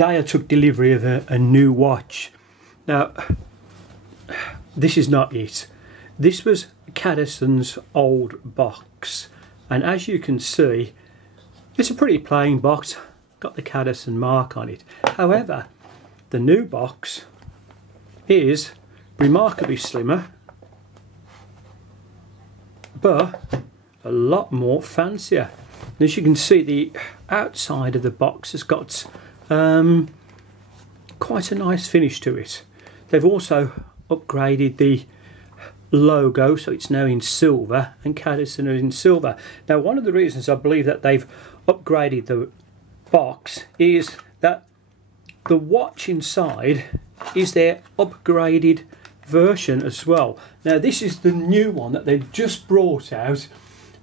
today I took delivery of a new watch. Now, this is not it. This was Cadisen's old box, and as you can see, it's a pretty plain box, got the Cadisen mark on it. However, the new box is remarkably slimmer, but a lot more fancier. As you can see, the outside of the box has got quite a nice finish to it. They've also upgraded the logo, so it's now in silver, and Cadisen is in silver. Now, one of the reasons I believe that they've upgraded the box is that the watch inside is their upgraded version as well. Now, this is the new one that they've just brought out,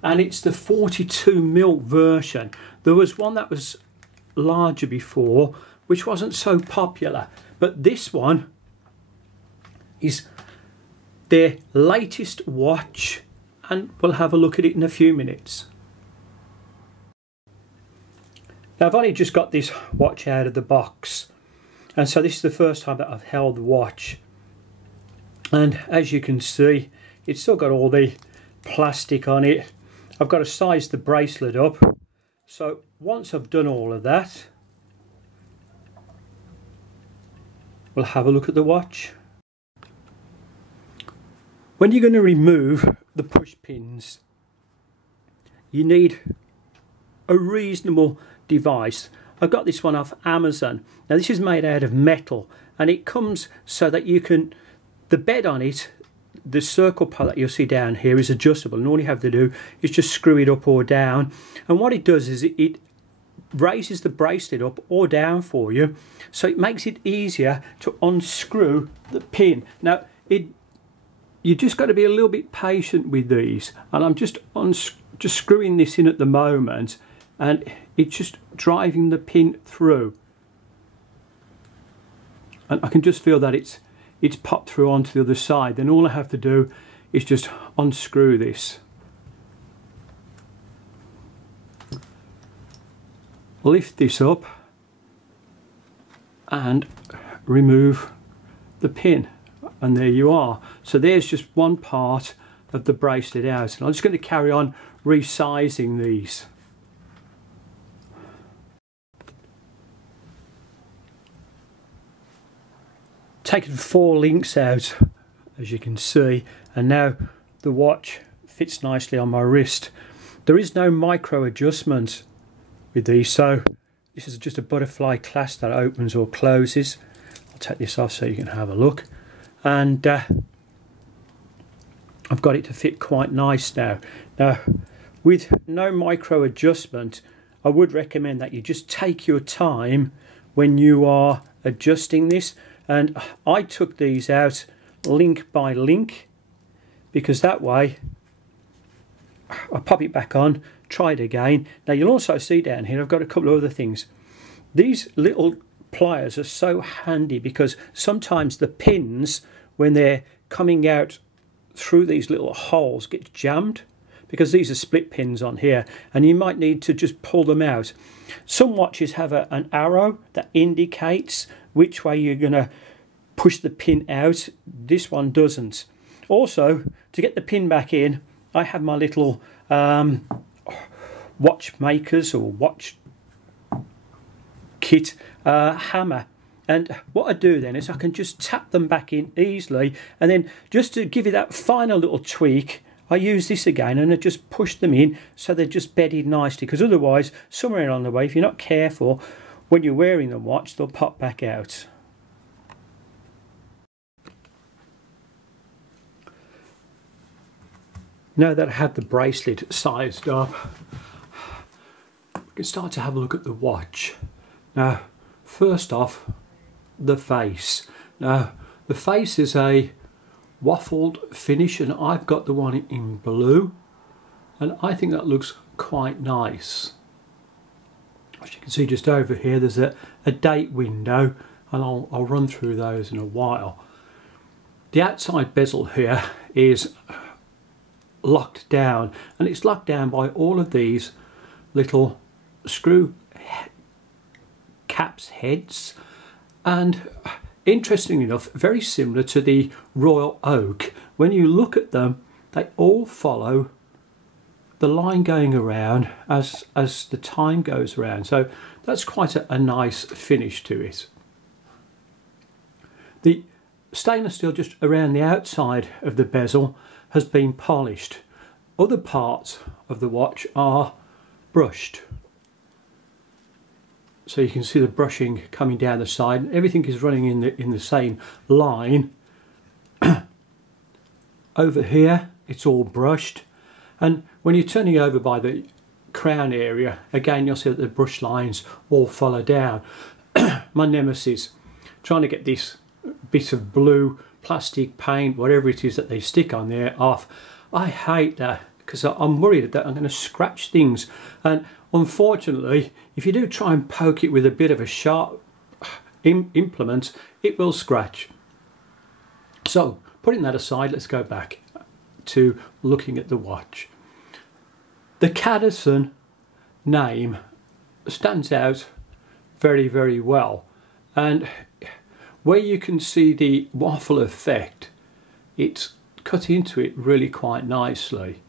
and it's the 42mm version. There was one that was larger before, which wasn't so popular, but this one is their latest watch, and we'll have a look at it in a few minutes. Now, I've only just got this watch out of the box, and so this is the first time that I've held the watch, and as you can see, it's still got all the plastic on it. I've got to size the bracelet up, so once I've done all of that, we'll have a look at the watch. When you're going to remove the push pins, you need a reasonable device. I got this one off Amazon. Now, this is made out of metal, and it comes so that you can, the bed on it, the circle part that you'll see down here is adjustable, and all you have to do is just screw it up or down. And what it does is it raises the bracelet up or down for you, so it makes it easier to unscrew the pin. Now, you just got to be a little bit patient with these, and I'm just screwing this in at the moment, and it's just driving the pin through, and I can just feel that it's popped through onto the other side. Then all I have to do is just unscrew this, lift this up, and remove the pin. And there you are. So there's just one part of the bracelet out, and I'm just going to carry on resizing these. Taken 4 links out, as you can see, and now the watch fits nicely on my wrist. There is no micro adjustment with these, so this is just a butterfly clasp that opens or closes. I'll take this off so you can have a look. And I've got it to fit quite nice now. Now, with no micro adjustment, I would recommend that you just take your time when you are adjusting this. And I took these out link by link, because that way I pop it back on, try it again. Now, you'll also see down here I've got a couple of other things. These little pliers are so handy, because sometimes the pins, when they're coming out through these little holes, get jammed, because these are split pins on here, and you might need to just pull them out. Some watches have an arrow that indicates which way you're going to push the pin out. This one doesn't. Also, to get the pin back in, I have my little watchmakers or watch kit hammer, and what I do then is I can just tap them back in easily, and then just to give you that final little tweak, I use this again and I just push them in so they're just bedded nicely, because otherwise somewhere along the way, if you're not careful, when you're wearing the watch, they'll pop back out. Now that I have the bracelet sized up, we can start to have a look at the watch. Now, first off, the face. Now, the face is a waffled finish, and I've got the one in blue, and I think that looks quite nice. As you can see just over here, there's a date window, and I'll run through those in a while. The outside bezel here is locked down, and it's locked down by all of these little screw caps heads, and interestingly enough, very similar to the Royal Oak. When you look at them, they all follow the line going around as the time goes around. So that's quite a nice finish to it. The stainless steel just around the outside of the bezel has been polished. Other parts of the watch are brushed. So you can see the brushing coming down the side. Everything is running in the same line. Over here it's all brushed, and when you're turning over by the crown area, again you'll see that the brush lines all follow down. My nemesis, trying to get this bit of blue plastic paint, whatever it is that they stick on there, off. I hate that because I'm worried that I'm going to scratch things, and unfortunately if you do try and poke it with a bit of a sharp implement, it will scratch. So putting that aside, let's go back to looking at the watch. The Cadisen name stands out very, very well, and where you can see the waffle effect, it's cut into it really quite nicely.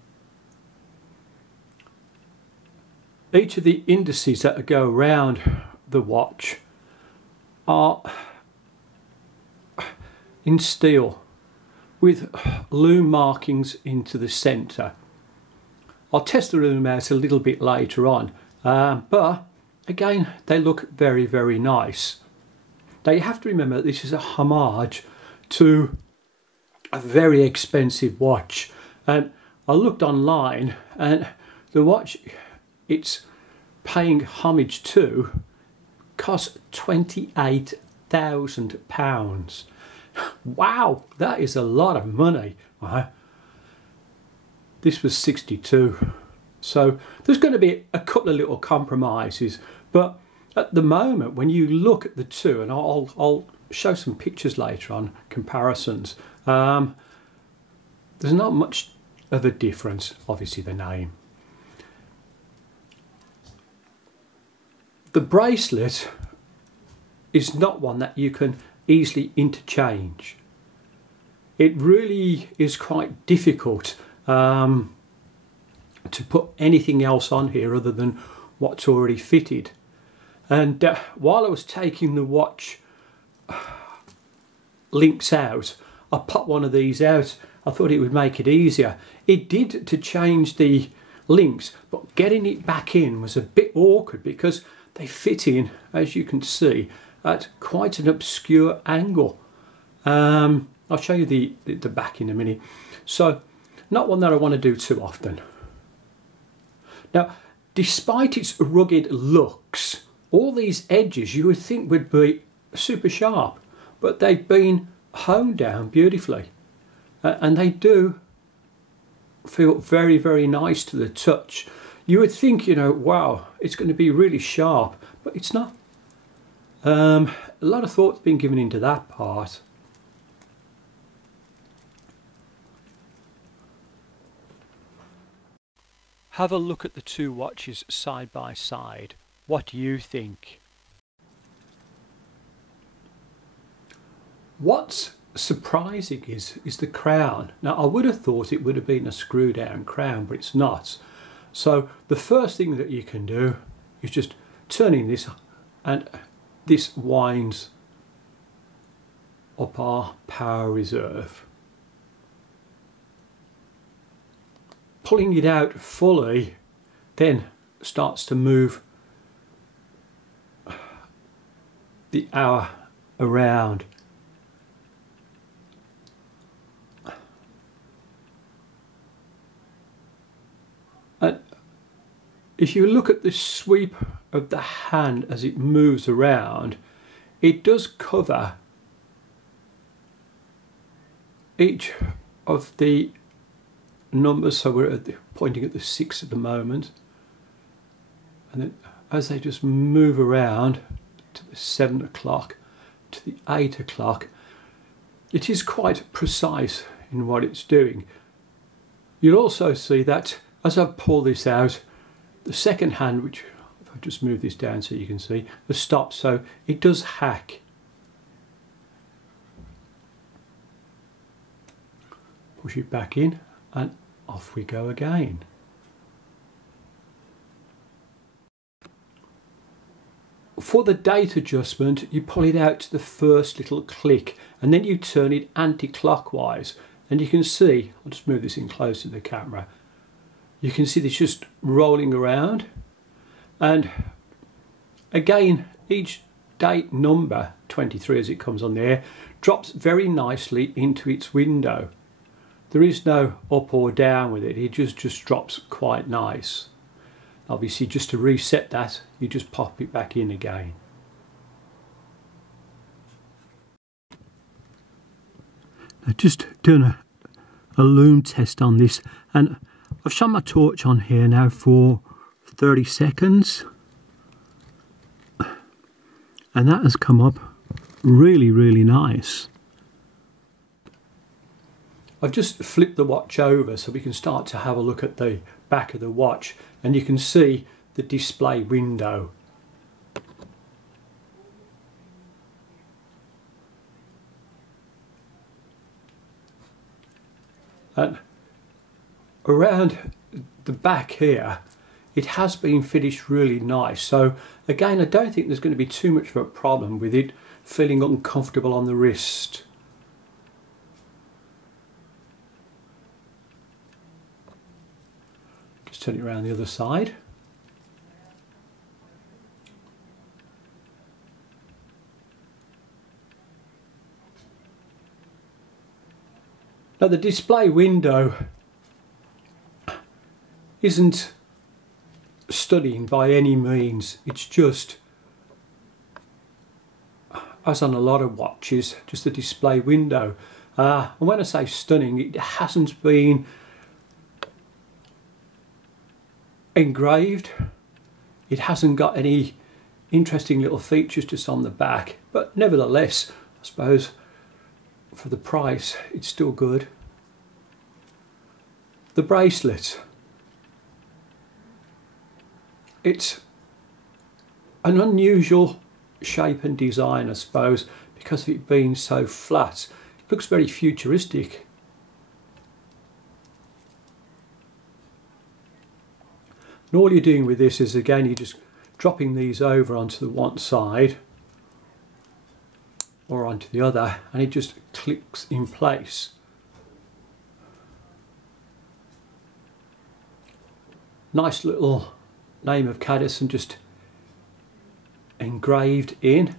Each of the indices that go around the watch are in steel with loom markings into the centre. I'll test the loom out a little bit later on, but again they look very, very nice. Now you have to remember that this is a homage to a very expensive watch, and I looked online and the watch it's paying homage to costs £28,000. Wow, that is a lot of money. This was 62, so there's going to be a couple of little compromises, but at the moment when you look at the two, and I'll show some pictures later on, comparisons, there's not much of a difference. Obviously the name. The bracelet is not one that you can easily interchange. It really is quite difficult to put anything else on here other than what's already fitted. And while I was taking the watch links out, I popped one of these out. I thought it would make it easier. It did to change the links, but getting it back in was a bit awkward because they fit in, as you can see, at quite an obscure angle. I'll show you the back in a minute. So, not one that I want to do too often. Now, despite its rugged looks, all these edges you would think would be super sharp, but they've been honed down beautifully. And they do feel very, very nice to the touch. You would think, you know, wow, it's going to be really sharp, but it's not. A lot of thought's been given into that part. Have a look at the two watches side by side. What do you think? What's surprising is the crown. Now I would have thought it would have been a screw down crown, but it's not. So the first thing that you can do is just turning this, and this winds up our power reserve. Pulling it out fully then starts to move the hour around. And if you look at the sweep of the hand as it moves around, it does cover each of the numbers. So we're pointing at the 6 at the moment, and then as they just move around to the 7 o'clock, to the 8 o'clock, it is quite precise in what it's doing. You'll also see that as I pull this out, the second hand, which if I just move this down so you can see, the stop, so it does hack. Push it back in and off we go again. For the date adjustment, you pull it out to the first little click and then you turn it anti-clockwise, and you can see, I'll just move this in close to the camera, you can see this just rolling around, and again each date number, 23 as it comes on there, drops very nicely into its window. There is no up or down with it, it just drops quite nice. Obviously, just to reset that, you just pop it back in again. Now just doing a lume test on this, and I've shone my torch on here now for 30 seconds, and that has come up really, really nice. I've just flipped the watch over so we can start to have a look at the back of the watch, and you can see the display window. And around the back here, it has been finished really nice. So again, I don't think there's going to be too much of a problem with it feeling uncomfortable on the wrist. Just turn it around the other side. Now the display window isn't stunning by any means, it's just, as on a lot of watches, just the display window. And when I say stunning, it hasn't been engraved, it hasn't got any interesting little features just on the back, but nevertheless, I suppose for the price it's still good. The bracelet, it's an unusual shape and design, I suppose, because of it being so flat. It looks very futuristic. And all you're doing with this is, again, you're just dropping these over onto the one side or onto the other, and it just clicks in place. Nice little name of Cadisen just engraved in.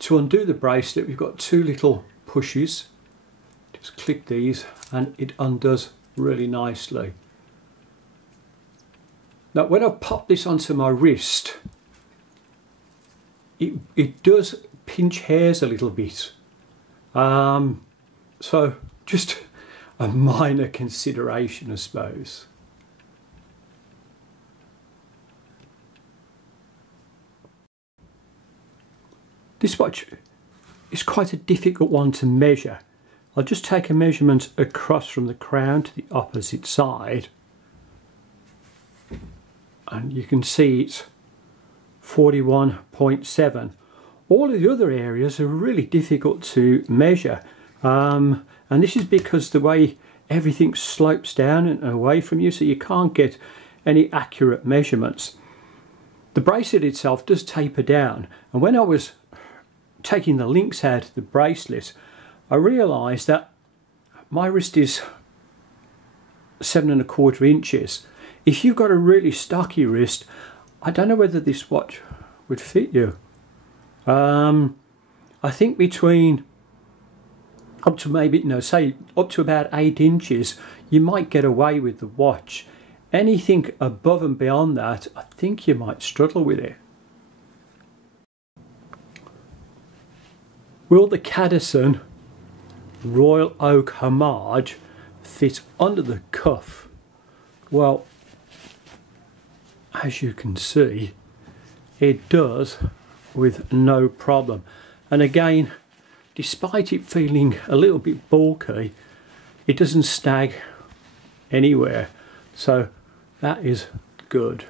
To undo the bracelet, we've got two little pushes. Just click these and it undoes really nicely. Now when I pop this onto my wrist, it does pinch hairs a little bit. So just a minor consideration, I suppose. This watch is quite a difficult one to measure. I'll just take a measurement across from the crown to the opposite side, and you can see it's 41.7. All of the other areas are really difficult to measure, and this is because the way everything slopes down and away from you, so you can't get any accurate measurements. The bracelet itself does taper down, and when I was taking the links out of the bracelet, I realised that my wrist is 7¼ inches. If you've got a really stocky wrist, I don't know whether this watch would fit you. I think between up to maybe, no, say up to about 8 inches, you might get away with the watch. Anything above and beyond that, I think you might struggle with it. Will the Cadisen Royal Oak Homage fit under the cuff? Well, as you can see, it does with no problem. And again, despite it feeling a little bit bulky, it doesn't snag anywhere, so that is good.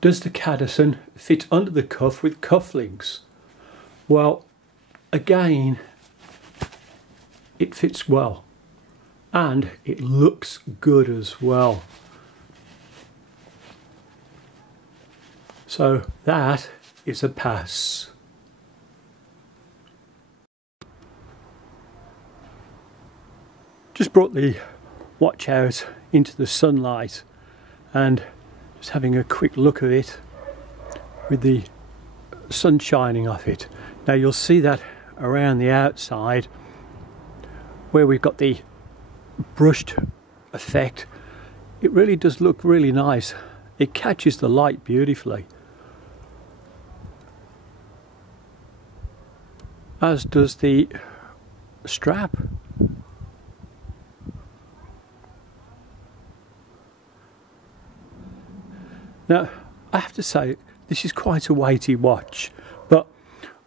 Does the Cadisen fit under the cuff with cufflinks? Well, again, it fits well and it looks good as well. So that is a pass. Just brought the watch out into the sunlight and just having a quick look at it with the sun shining off it. Now you'll see that around the outside where we've got the brushed effect, it really does look really nice. It catches the light beautifully, as does the strap. Now, I have to say, this is quite a weighty watch, but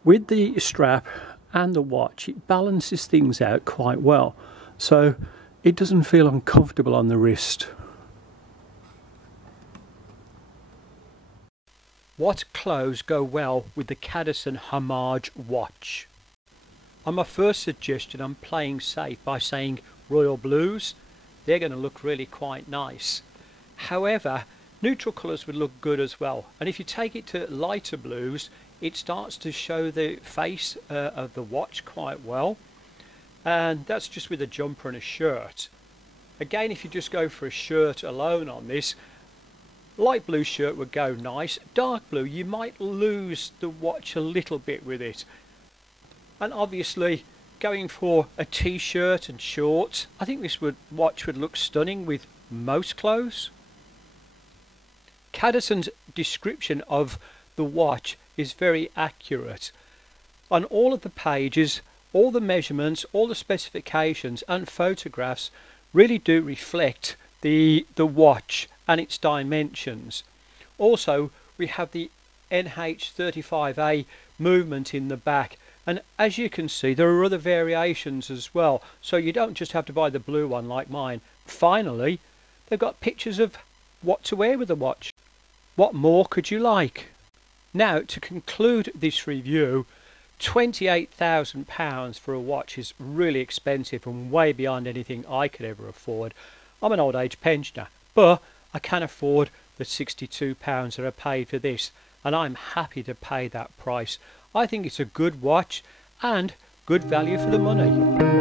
with the strap and the watch, it balances things out quite well, so it doesn't feel uncomfortable on the wrist. What clothes go well with the Cadisen Homage watch? On my first suggestion, I'm playing safe by saying royal blues. They're going to look really quite nice. However, neutral colours would look good as well, and if you take it to lighter blues, it starts to show the face of the watch quite well, and that's just with a jumper and a shirt. Again, if you just go for a shirt alone on this, light blue shirt would go nice. Dark blue, you might lose the watch a little bit with it, and obviously going for a t-shirt and shorts, I think this watch would look stunning with most clothes. Cadisen's description of the watch is very accurate. On all of the pages, all the measurements, all the specifications and photographs really do reflect the watch and its dimensions. Also, we have the NH35A movement in the back, and as you can see, there are other variations as well, so you don't just have to buy the blue one like mine. Finally, they've got pictures of what to wear with the watch. What more could you like? Now, to conclude this review, £28,000 for a watch is really expensive and way beyond anything I could ever afford. I'm an old age pensioner, but I can afford the £62 that I paid for this, and I'm happy to pay that price. I think it's a good watch and good value for the money.